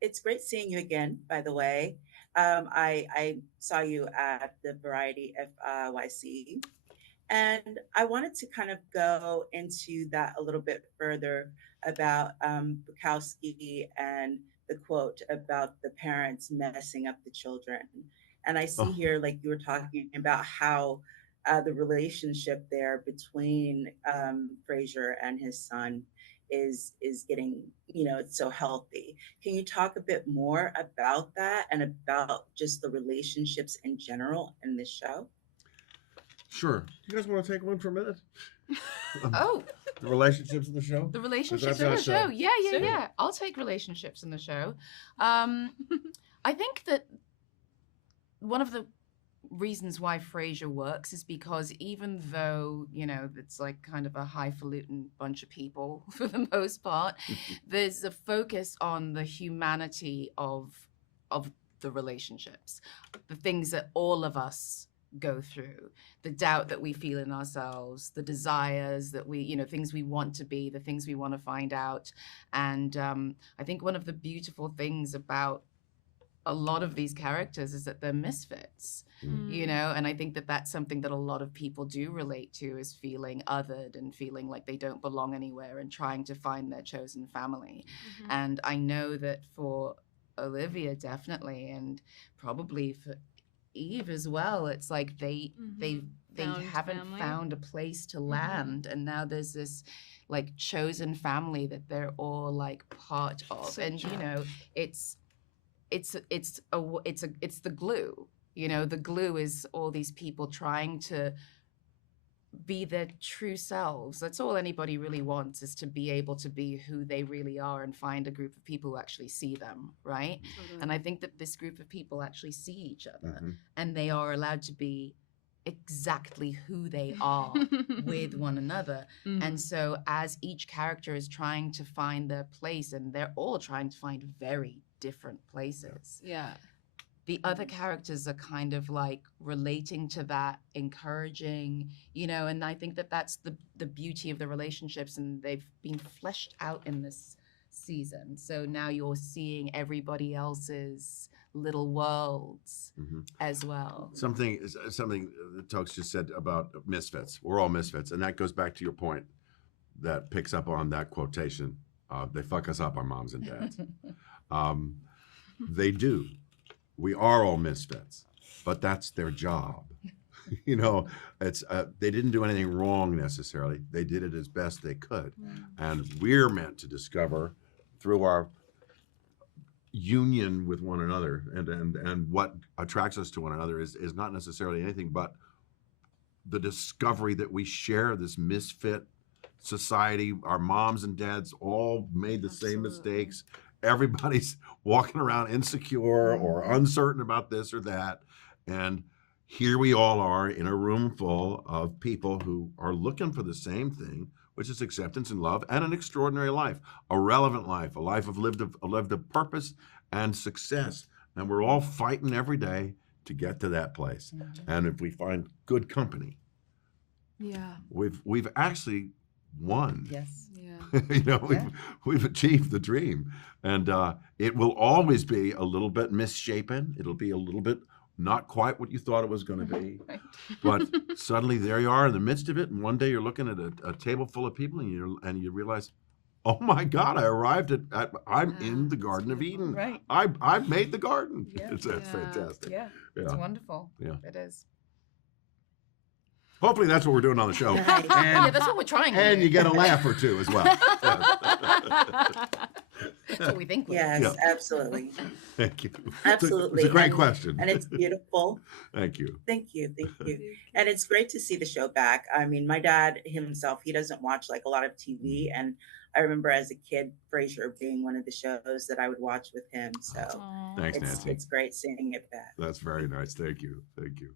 It's great seeing you again, by the way. I saw you at the Variety FYC, and I wanted to kind of go into that a little bit further about Bukowski and the quote about the parents messing up the children. And I see Oh, here, like you were talking about how the relationship there between Frasier and his son is getting, it's so healthy. Can you talk a bit more about that and about just the relationships in general in this show? sure. You guys want to take one for a minute? Um, Oh, the relationships in the show? the Because relationships I've in the got, show. Yeah, yeah, Sure. yeah. I'll take relationships in the show. Um, I think that one of the reasons why Frasier works is because even though, it's like kind of a highfalutin bunch of people for the most part, there's a focus on the humanity of the relationships, the things that all of us go through, the doubt that we feel in ourselves, the desires that we, things we want to be, the things we want to find out. And I think one of the beautiful things about a lot of these characters is that they're misfits, and I think that that's something that a lot of people do relate to, is feeling othered and feeling like they don't belong anywhere and trying to find their chosen family. And I know that for Olivia, definitely, and probably for Eve as well, it's like they Found haven't family. found a place to land, and now there's this like chosen family that they're all like part of. So And true. it's the glue. The glue is all these people trying to be their true selves. That's all anybody really wants, is to be able to be who they really are and find a group of people who actually see them, right? And I think that this group of people actually see each other, and they are allowed to be exactly who they are with one another. And so as each character is trying to find their place, and they're all trying to find very different places, Yeah. the other characters are kind of like relating to that, encouraging, and I think that that's the beauty of the relationships, and they've been fleshed out in this season. So now you're seeing everybody else's little worlds as well. something that Tokes just said about misfits. We're all misfits. And that goes back to your point that picks up on that quotation. They fuck us up, our moms and dads. They do. We are all misfits, but that's their job. It's they didn't do anything wrong necessarily. They did it as best they could, and we're meant to discover through our union with one another, and what attracts us to one another is not necessarily anything but the discovery that we share this misfit society. Our moms and dads all made the same mistakes. Everybody's walking around insecure or uncertain about this or that. And here we all are in a room full of people who are looking for the same thing, which is acceptance and love and an extraordinary life, a relevant life, a life of lived of purpose and success. And we're all fighting every day to get to that place. And if we find good company, we've actually won. Yes. We've achieved the dream, and it will always be a little bit misshapen. It'll be a little bit not quite what you thought it was going to be, but suddenly there you are in the midst of it, and one day you're looking at a table full of people, and you realize, oh my God, I arrived I'm in the Garden of Eden. Right. I've made the garden. Yeah. It's fantastic. Yeah. It's wonderful. Yeah. It is. Hopefully that's what we're doing on the show. Nice. Yeah, that's what we're trying to And do. you get a laugh or two as well. That's what we think. Yes, Yeah. absolutely. Thank you. Absolutely. It's a great And- question. And it's beautiful. Thank you. Thank you. Thank you. And it's great to see the show back. I mean, my dad himself, he doesn't watch like a lot of TV. And I remember as a kid, Frasier being one of the shows that I would watch with him. So Aw. Thanks, Nancy. it's great seeing it back. That's very nice. Thank you. Thank you.